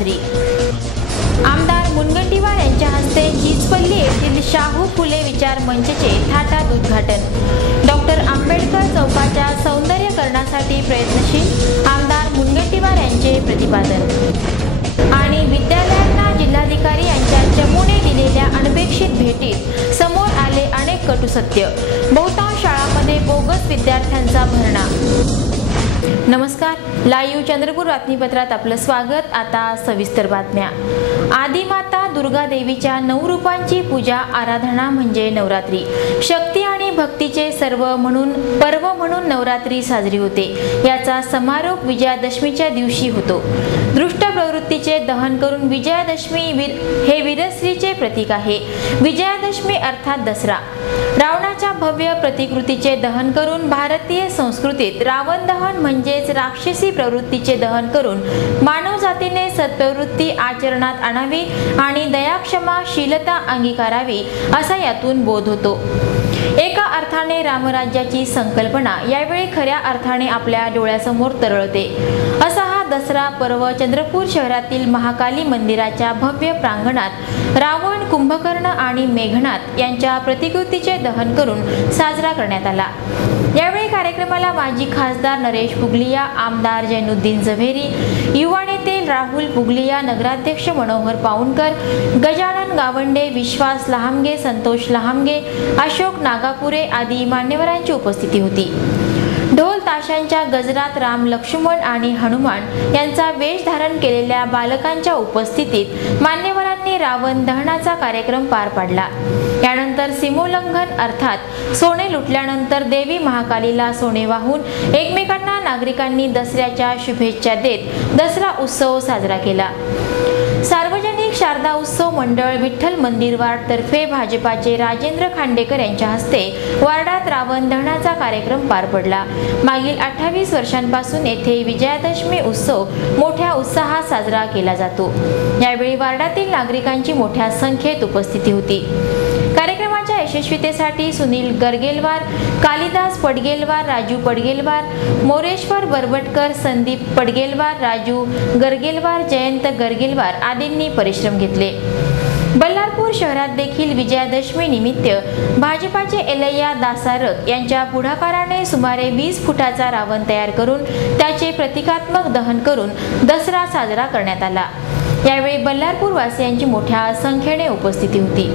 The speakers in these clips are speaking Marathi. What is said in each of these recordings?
साजरी। आमदार मुनगंटीवार यांच्या हस्ते चिचपल्ली येथील शाहू फुले विचार मंचचे थाटात उद्घाटन। डॉक्टर आंबेडकर चौकाच्या सौंदर्यीकरणासाठी प्रयत्नशील आमदार मुनगंटीवार यांचे प्रतिपादन। आणि विद्यालयांना जिल्हाधिकारी यांच्या चमूने दिलेल्या अनपेक्षित भेटीत समोर आले अनेक कटू सत्य। बहुतांश शाळांमध्ये बोगस विद्यार्थ्यांचा भरणा। नमस्कार, लाईव्ह चंद्रपूर बातमीपत्रात आपलं स्वागत। आता सविस्तर बातम्या। आदिमाता दुर्गा देवीच्या 9 रूपांची पूजा आराधना म्हणजे नवरात्री। शक्ती आणि भक्तीचे पर्व म्हणून नवरात्री साजरी होते। याचा समारोप विजयादशमीच्या दिवशी होतो। दुष्ट प्रवृत्तीचे दहन करून विजयादशमी हे वीरश्रीचे प्रतीक आहे। विजयादशमी अर्थात दसरा। रावणाच्या भव्य प्रतिकृतीचे दहन करून भारतीय संस्कृतीत रावण दहन म्हणजेच राक्षसी प्रवृत्तीचे दहन करून मानव जातीने सत्प्रवृत्ती आचरणात आणावी आणि दयाक्षमाशीलता अंगीकारावी असा यातून बोध होतो। एका अर्थाने रामराज्याची संकल्पना यावेळी खऱ्या अर्थाने आपल्या डोळ्यासमोर तरळते। असा हा दसरा पर्व चंद्रपूर शहरातील महाकाली मंदिराच्या भव्य प्रांगणात रावण, कुंभकर्ण आणि मेघनाथ यांच्या प्रतिकृतीचे दहन करून साजरा करण्यात आला। यावेळी कार्यक्रमाला माजी खासदार नरेश पुगलिया, आमदार जैनुद्दीन झवेरी, युवा नेते राहुल पुगलिया, नगराध्यक्ष मनोहर पाऊनकर, गजानन गावंडे, विश्वास लहामगे, संतोष लहामगे, अशोक नागापुरे आदी मान्यवरांची उपस्थिती होती। ढोल ताशांच्या गजरात राम, लक्ष्मण आणि हनुमान यांचा वेश धारण केलेल्या बालकांच्या उपस्थितीत मान्यवरांनी रावण दहनाचा कार्यक्रम पार पाडला। यानंतर सीमोल्लंघन अर्थात सोने लुटल्यानंतर देवी महाकालीला सोने वाहून एकमेकांना नागरिकांनी दसऱ्याच्या शुभेच्छा देत दसरा उत्सव साजरा केला। सार्वजनिक शारदा उत्सव मंडळ विठ्ठल मंदिर वार्ड तर्फे भाजपाचे राजेंद्र खांडेकर यांच्या हस्ते वार्डात रावण दहनाचा कार्यक्रम पार पडला। मागील 28 वर्षांपासून येथे विजयादशमी उत्सव मोठ्या उत्साहात साजरा केला जातो। यावेळी वार्डातील नागरिकांची मोठ्या संख्येत उपस्थिती होती। कार्यक्रमाच्या यशस्वीतेसाठी सुनील गरगेलवार, कालिदास पडगेलवार, राजू पडगेलवार, मोरेश्वर बरबटकर, संदीप पडगेलवार, राजू गरगेलवार, जयंत गरगेलवार आदींनी परिश्रम घेतले। बल्लारपूर शहरात देखील विजयादशमी निमित्त भाजपाचे एलैया दासारक यांच्या पुढाकाराने सुमारे 20 फुटाचा रावण तयार करून त्याचे प्रतिकात्मक दहन करून दसरा साजरा करण्यात आला। यावेळी बल्लारपूर वासियांची मोठ्या संख्येने उपस्थिती होती।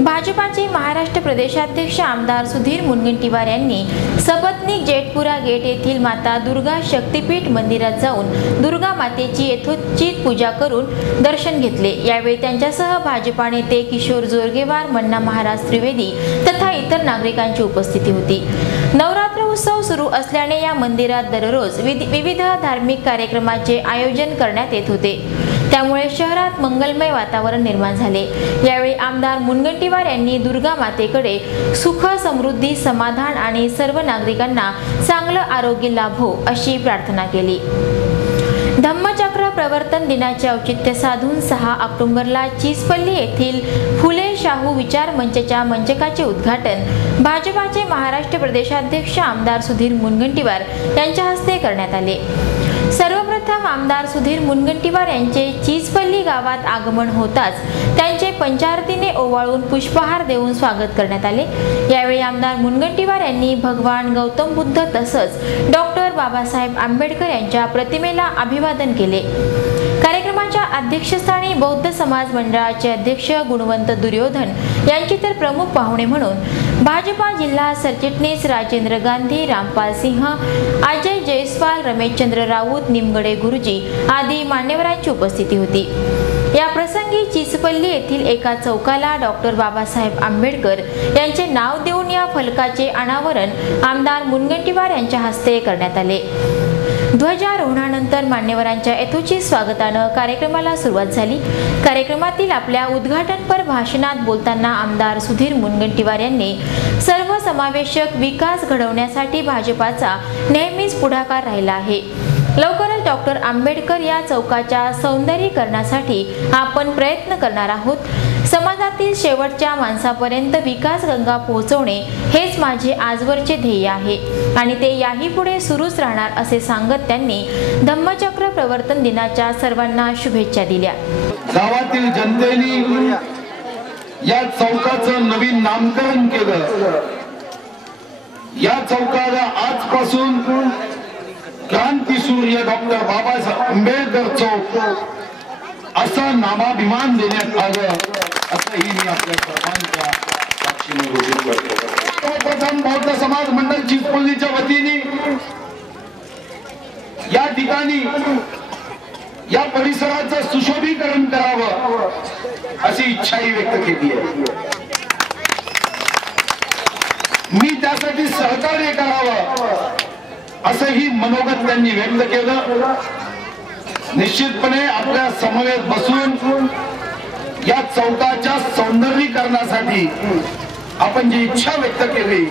भाजपाचे महाराष्ट्र प्रदेशाध्यक्ष आमदार सुधीर मुनगंटीवार यांनी सपत्नीक जेठपुरा गेट येथील माता दुर्गा शक्तीपीठ मंदिरात जाऊन दुर्गा मातेची यथोचित पूजा करून दर्शन घेतले। यावेळी त्यांच्यासह भाजपा नेते किशोर जोरगेवार, मन्ना महाराज त्रिवेदी तथा इतर नागरिकांची उपस्थिती होती। नवरात्र उत्सव सुरू असल्याने या मंदिरात दररोज विविध धार्मिक कार्यक्रमाचे आयोजन करण्यात येत होते। त्यामुळे शहरात मंगलमय वातावरण निर्माण झाले। यावेळी आमदार मुनगंटीवार यांनी दुर्गा मातेकडे सुख, समृद्धी, समाधान आणि सर्व नागरिकांना चांगलं आरोग्य लाभो अशी प्रार्थना केली। धम्मचक्र प्रवर्तन दिनाचे औचित्य साधून 6 ऑक्टोबरला चिचपल्ली येथील फुले शाहू विचार मंचच्या मंचकाचे उद्घाटन भाजपाचे महाराष्ट्र प्रदेशाध्यक्ष आमदार सुधीर मुनगंटीवार यांच्या हस्ते करण्यात आले। सर्वप्रथम आमदार सुधीर मुनगंटीवार यांचे चिचपल्ली गावात आगमन होताच त्यांचे पंचारतीने ओवाळून पुष्पहार देऊन स्वागत करण्यात आले। यावेळी आमदार मुनगंटीवार यांनी भगवान गौतम बुद्ध तसंच डॉक्टर बाबासाहेब आंबेडकर यांच्या प्रतिमेला अभिवादन केले। कार्यक्रमाच्या अध्यक्षस्थानी बौद्ध समाज मंडळाचे अध्यक्ष गुणवंत दुर्योधन यांची तर प्रमुख पाहुणे म्हणून भाजपा जिल्हा सरचिटणीस राजेंद्र गांधी, रामपाल सिंह, अजय जयस्वाल, रमेशचंद्र राऊत, निमगडे गुरुजी आदी मान्यवरांची उपस्थिती होती। या प्रसंगी चिचपल्ली येथील एका चौकाला डॉक्टर बाबासाहेब आंबेडकर यांचे नाव देऊन या फलकाचे अनावरण आमदार मुनगंटीवार यांच्या हस्ते करण्यात आले। ध्वजारोहणानंतर मान्यवरांच्या यथोचित स्वागताने कार्यक्रमाला सुरुवात झाली। कार्यक्रमातील आपल्या उद्घाटनपर भाषणात बोलताना आमदार सुधीर मुनगंटीवार यांनी सर्वसमावेशक विकास घडवण्यासाठी भाजपाचा नेहमीच पुढाकार राहिला आहे। लवकरच डॉक्टर आंबेडकर या चौकाच्या सौंदर्यीकरणासाठी आपण प्रयत्न करणार आहोत। समाजातील शेवटच्या माणसापर्यंत विकास गंगा पोहोचवणे हेच माझे आजवरचे ध्येय आहे आणि ते याही पुढे सुरूच राहणार असे सांगत त्यांनी धम्मचक्र प्रवर्तन दिनाच्या सर्वांना शुभेच्छा दिल्या। गावातील जनतेने या चौकाचं नवीन नामकरण केलं। या चौकाला आजपासून क्रांती सूर्य डॉक्टर बाबासाहेब आंबेडकर चौक असं नामाभिमान देण्यात आलं असंही मी आपल्या सर्वांच्या साक्षीने घोषित करतो। प्रथम बौद्ध समाज मंडळ चिचपल्लीच्या वतीने या ठिकाणी या परिसराचं सुशोभीकरण करावं अशी इच्छाही व्यक्त केली आहे। मी त्यासाठी सहकार्य करावं असंही मनोगत त्यांनी व्यक्त केलं। निश्चितपणे आपल्या समवेत बसून या चौकाच्या सौंदर्यीकरणासाठी आपण जी इच्छा व्यक्त केली,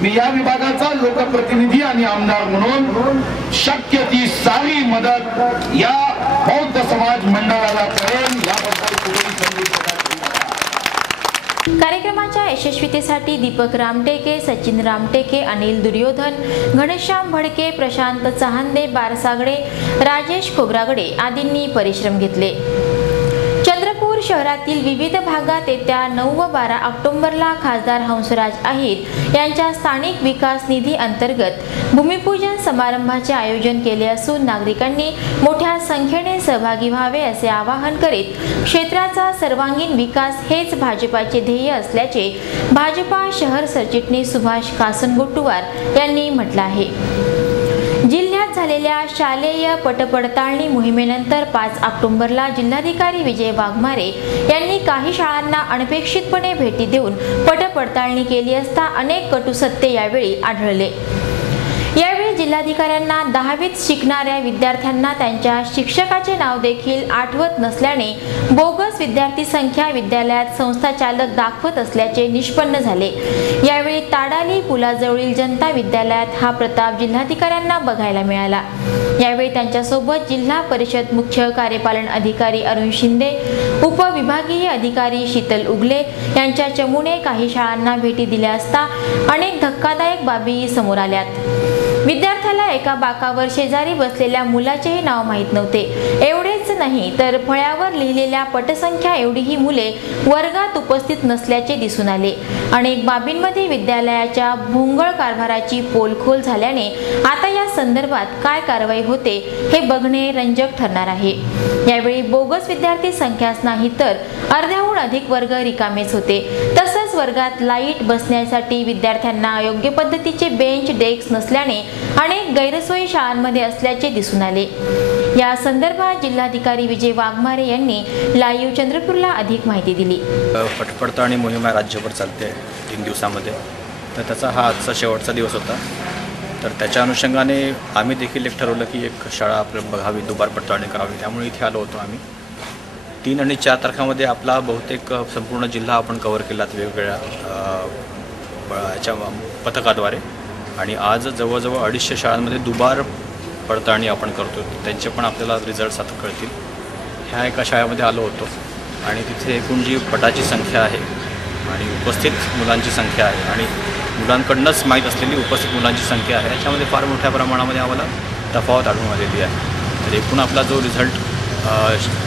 मी या विभागाचा लोकप्रतिनिधी आणि आमदार म्हणून शक्य ती सारी मदत या बौद्ध समाज मंडळाला करेन याबद्दल कुठेही संदेश कार्यक्रमाच्या यशस्वीतेसाठी दीपक रामटेके, सचिन रामटेके, अनिल दुर्योधन, घनश्याम भडके, प्रशांत चहांदे, बारसागडे, राजेश खोब्रागडे आदींनी परिश्रम घेतले। चंद्रपूर शहरातील विविध भागात येत्या 9 व 12 ऑक्टोबरला खासदार हंसराज अहिर यांच्या स्थानिक विकास निधी अंतर्गत भूमिपूजन समारंभाचे आयोजन केले असून नागरिकांनी मोठ्या संख्येने सहभागी व्हावे असे आवाहन करीत क्षेत्राचा सर्वांगीण विकास हेच भाजपाचे ध्येय असल्याचे भाजपा शहर सरचिटणीस सुभाष कासनगोटुवार यांनी म्हटले आहे। जिल्ह्यात झालेल्या शालेय पटपडताळणी मोहिमेनंतर 5 ऑक्टोबरला जिल्हाधिकारी विजय वाघमारे यांनी काही शाळांना अनपेक्षितपणे भेटी देऊन पटपडताळणी केली असता अनेक कटू सत्य यावेळी आढळले। यावेळी जिल्हाधिकाऱ्यांना 10वीत शिकणाऱ्या विद्यार्थ्यांना त्यांच्या शिक्षकाचे नाव देखील आठवत नसल्याने बोगस विद्यार्थी संख्या विद्यालयात संस्थाचालक दाखवत असल्याचे निष्पन्न झाले। यावेळी ताडाली पुलाजवळील जनता विद्यालयात हा प्रताप जिल्हाधिकाऱ्यांना बघायला मिळाला। यावेळी त्यांच्यासोबत जिल्हा परिषद मुख्य कार्यपालन अधिकारी अरुण शिंदे, उपविभागीय अधिकारी शीतल उगले यांच्या चमूने काही शाळांना भेटी दिल्या असता अनेक धक्कादायक बाबी समोर आल्यात। विद्यार्थ्याला एका बाकावर शेजारी बसलेल्या मुलाचेही नाव माहीत नव्हते। एवढेच नाही तर फळ्यावर लिहिलेल्या पटसंख्या एवढीही मुले वर्गात उपस्थित नसल्याचे दिसून आले। अनेक बाबींमध्ये विद्यालयाच्या भोंगळ कारभाराची पोलखोल झाल्याने आता या संदर्भात काय कारवाई होते हे बघणे रंजक ठरणार आहे। यावेळी बोगस विद्यार्थी संख्याच नाही तर अर्ध्याहून अधिक वर्ग रिकामेच होते। तसंच वर्गात लाईट बसण्यासाठी विद्यार्थ्यांना योग्य पद्धतीचे बेंच डेस्क नसल्याने अनेक गैरसोयी शाळांमध्ये असल्याचे दिसून आले। या संदर्भात जिल्हाधिकारी विजय वाघमारे यांनी लाईव्ह चंद्रपूरला अधिक माहिती दिली। पटपडताळणी मोहीम राज्यभर चालते 3 दिवसामध्ये, तर त्याचा हा आजचा शेवटचा दिवस होता। तर त्याच्या अनुषंगाने आम्ही देखील एक ठरवलं की एक शाळा आपल्याला बघावी, दुबार पडताळणी करावी। त्यामुळे इथे आलो होतो आम्ही। 3 आणि 4 तारखांमध्ये आपला बहुतेक संपूर्ण जिल्हा आपण कव्हर केलात वेगवेगळ्या याच्या पथकाद्वारे, आणि आज जवळजवळ 250 शाळांमध्ये दुबार पडताळणी आपण करतो। त्यांचे पण आपल्याला रिझल्ट्स आता कळतील। ह्या एका शाळेमध्ये आलो होतो आणि तिथे एकूण जी पटाची संख्या आहे आणि उपस्थित मुलांची संख्या आहे आणि मुलांकडूनच माहीत असलेली उपस्थित मुलांची संख्या आहे, याच्यामध्ये फार मोठ्या प्रमाणामध्ये आम्हाला तफावत आढळून आलेली आहे। तर एकूण आपला जो रिझल्ट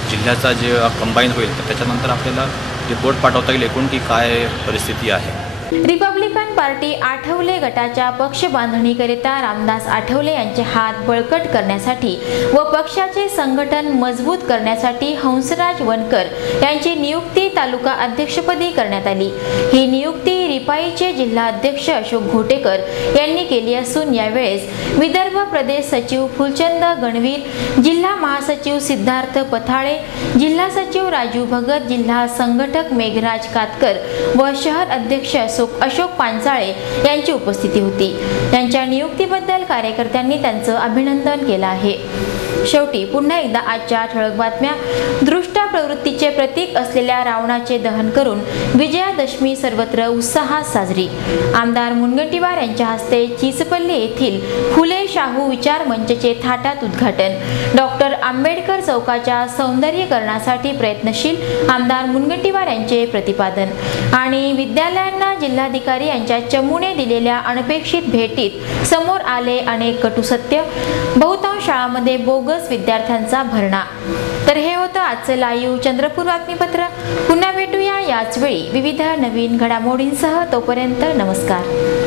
जिल्ह्याचा जे कंबाईन होईल तर त्याच्यानंतर आपल्याला रिपोर्ट पाठवता येईल एकूण की काय परिस्थिती आहे। रिपब्लिकन पार्टी आठवले गटाच्या पक्ष बांधणीकरिता रामदास आठवले यांचे हात बळकट करण्यासाठी व पक्षाचे संघटन मजबूत करण्यासाठी हंसराज वनकर यांची नियुक्ती तालुका अध्यक्षपदी करण्यात आली। ही नियुक्ती रिपाईचे जिल्हा अध्यक्ष अशोक घोटेकर यांनी केली असून यावेळेस विदर्भ प्रदेश सचिव फुलचंद गणवीर, जिल्हा महासचिव सिद्धार्थ पथाळे, जिल्हा सचिव राजू भगत, जिल्हा संघटक मेघराज कातकर व शहर अध्यक्ष अशोक पांचाळे यांची उपस्थिती होती। त्यांच्या नियुक्तीबद्दल कार्यकर्त्यांनी त्यांचं अभिनंदन केलं आहे। शेवटी पुन्हा एकदा आजच्या ठळक बातम्या। दृष्ट प्रवृत्तीचे प्रतीक असलेल्या रावणाचे दहन करून विजयादशमी सर्वत्र उत्साहात साजरी। आमदार मुनगंटीवार यांच्या हस्ते चिचपल्ली येथील फुले शाहू विचार मंचचे थाटात उद्घाटन। डॉक्टर आंबेडकर चौकाच्या सौंदर्यीकरणासाठी प्रयत्नशील आमदार मुनगंटीवार यांचे प्रतिपादन। आणि विद्यालयांना जिल्हाधिकारी यांच्या चमूने दिलेल्या अनपेक्षित भेटीत समोर आले अनेक कटू सत्य। बहुतांश शाळांमध्ये बोगस विद्यार्थ्यांचा भरणा। तर हे होतं आजचं लाईव्ह चंद्रपूर बातमीपत्र। पुन्हा भेटूया याच वेळी विविध नवीन घडामोडींसह। तोपर्यंत नमस्कार।